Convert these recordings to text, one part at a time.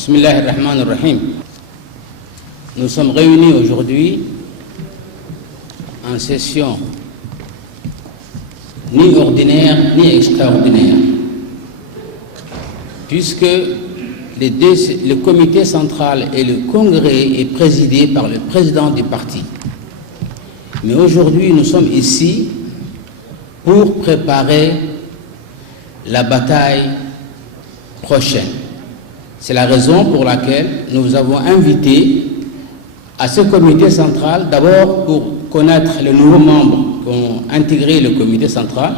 Bismillahirrahmanirrahim. Nous sommes réunis aujourd'hui en session ni ordinaire ni extraordinaire, puisque le comité central et le congrès est présidé par le président du parti. Mais aujourd'hui, nous sommes ici pour préparer la bataille prochaine. C'est la raison pour laquelle nous vous avons invité à ce comité central, d'abord pour connaître les nouveaux membres qui ont intégré le comité central,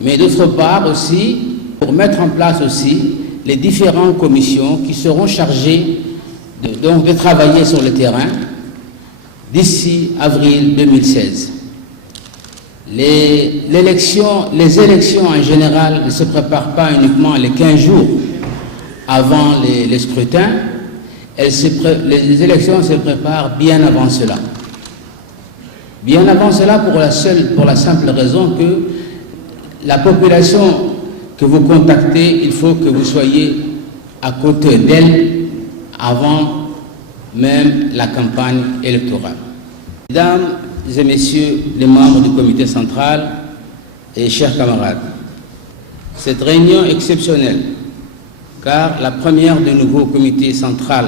mais d'autre part aussi pour mettre en place aussi les différentes commissions qui seront chargées de travailler sur le terrain d'ici avril 2016. Les élections en général ne se préparent pas uniquement les 15 jours avant les scrutins, les élections se préparent bien avant cela. Bien avant cela pour la simple raison que la population que vous contactez, il faut que vous soyez à côté d'elle avant même la campagne électorale. Mesdames et messieurs les membres du comité central et chers camarades, cette réunion exceptionnelle, car la première du nouveau comité central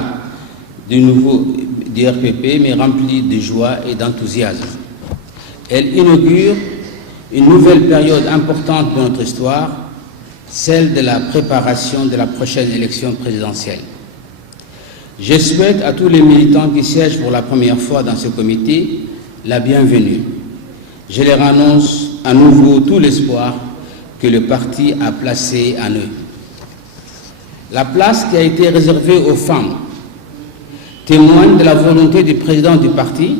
du RPP m'est remplie de joie et d'enthousiasme. Elle inaugure une nouvelle période importante de notre histoire, celle de la préparation de la prochaine élection présidentielle. Je souhaite à tous les militants qui siègent pour la première fois dans ce comité la bienvenue. Je leur annonce à nouveau tout l'espoir que le parti a placé en eux. La place qui a été réservée aux femmes témoigne de la volonté du président du parti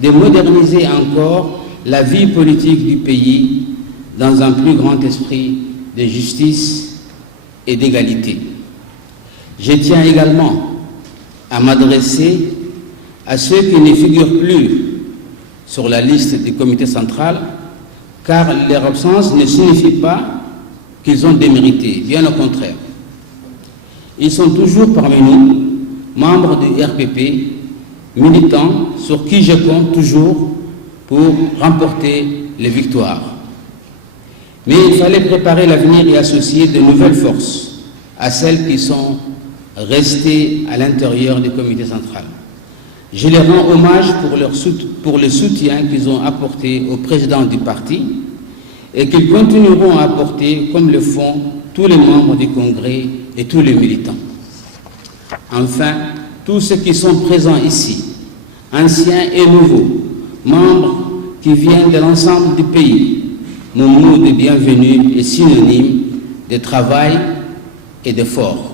de moderniser encore la vie politique du pays dans un plus grand esprit de justice et d'égalité. Je tiens également à m'adresser à ceux qui ne figurent plus sur la liste du comité central, car leur absence ne signifie pas qu'ils ont démérité, bien au contraire. Ils sont toujours parmi nous, membres du RPP, militants sur qui je compte toujours pour remporter les victoires. Mais il fallait préparer l'avenir et associer de nouvelles forces à celles qui sont restées à l'intérieur du comité central. Je les rends hommage pour le soutien qu'ils ont apporté au président du parti et qu'ils continueront à apporter comme le font tous les membres du congrès et tous les militants. Enfin, tous ceux qui sont présents ici, anciens et nouveaux, membres qui viennent de l'ensemble du pays, mon mot de bienvenue est synonyme de travail et d'effort.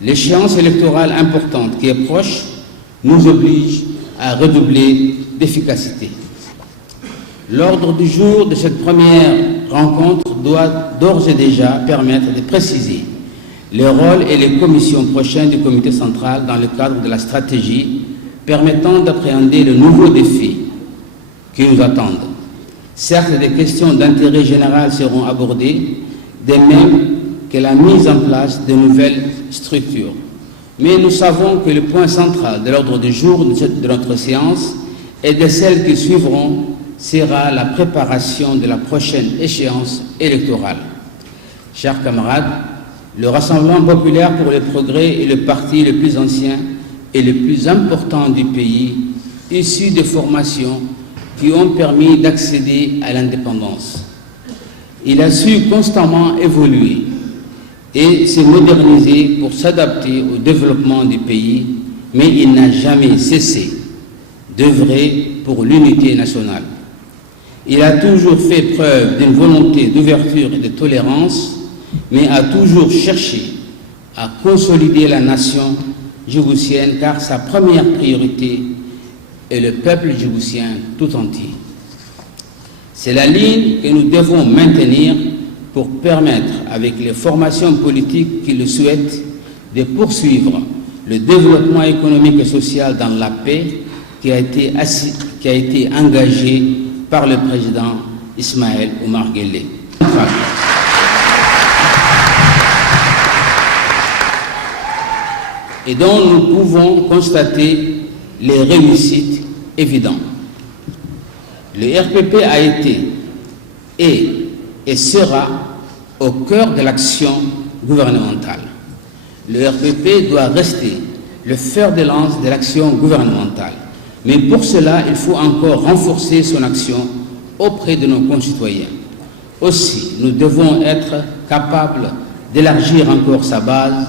L'échéance électorale importante qui est proche nous oblige à redoubler d'efficacité. L'ordre du jour de cette première rencontre doit d'ores et déjà permettre de préciser les rôles et les commissions prochaines du comité central dans le cadre de la stratégie permettant d'appréhender le nouveau défi qui nous attendent. Certes, des questions d'intérêt général seront abordées, de même que la mise en place de nouvelles structures. Mais nous savons que le point central de l'ordre du jour de notre séance et de celles qui suivront sera la préparation de la prochaine échéance électorale. Chers camarades, le Rassemblement populaire pour le progrès est le parti le plus ancien et le plus important du pays, issu de formations qui ont permis d'accéder à l'indépendance. Il a su constamment évoluer et se moderniser pour s'adapter au développement du pays, mais il n'a jamais cessé d'œuvrer pour l'unité nationale. Il a toujours fait preuve d'une volonté d'ouverture et de tolérance, mais a toujours cherché à consolider la nation djiboutienne, car sa première priorité est le peuple djiboutien tout entier. C'est la ligne que nous devons maintenir pour permettre, avec les formations politiques qui le souhaitent, de poursuivre le développement économique et social dans la paix qui a été engagé par le président Ismaël Omar Guelleh. et dont nous pouvons constater les réussites évidentes. Le RPP a été, est et sera au cœur de l'action gouvernementale. Le RPP doit rester le fer de lance de l'action gouvernementale. Mais pour cela, il faut encore renforcer son action auprès de nos concitoyens. Aussi, nous devons être capables d'élargir encore sa base,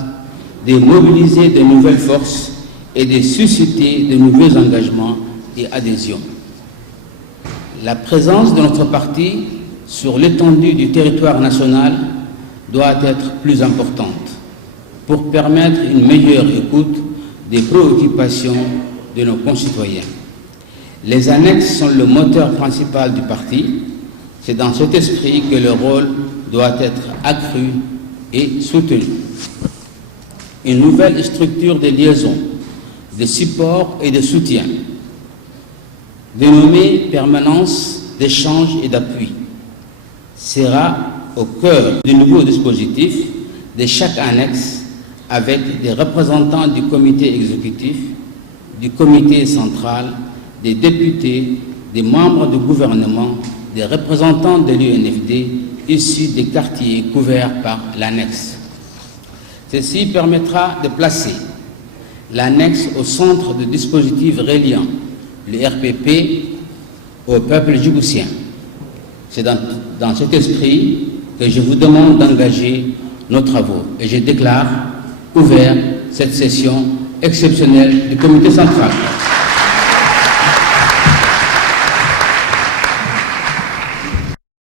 de mobiliser de nouvelles forces et de susciter de nouveaux engagements et adhésions. La présence de notre parti sur l'étendue du territoire national doit être plus importante pour permettre une meilleure écoute des préoccupations de nos concitoyens. Les annexes sont le moteur principal du parti. C'est dans cet esprit que le rôle doit être accru et soutenu. Une nouvelle structure de liaison, de support et de soutien, dénommée permanence d'échange et d'appui, sera au cœur du nouveau dispositif de chaque annexe avec des représentants du comité exécutif, du comité central, des députés, des membres du gouvernement, des représentants de l'UNFD issus des quartiers couverts par l'annexe. Ceci permettra de placer l'annexe au centre du dispositif reliant le RPP au peuple djiboutien. C'est dans cet esprit que je vous demande d'engager nos travaux et je déclare ouvert cette session exceptionnelle du comité central.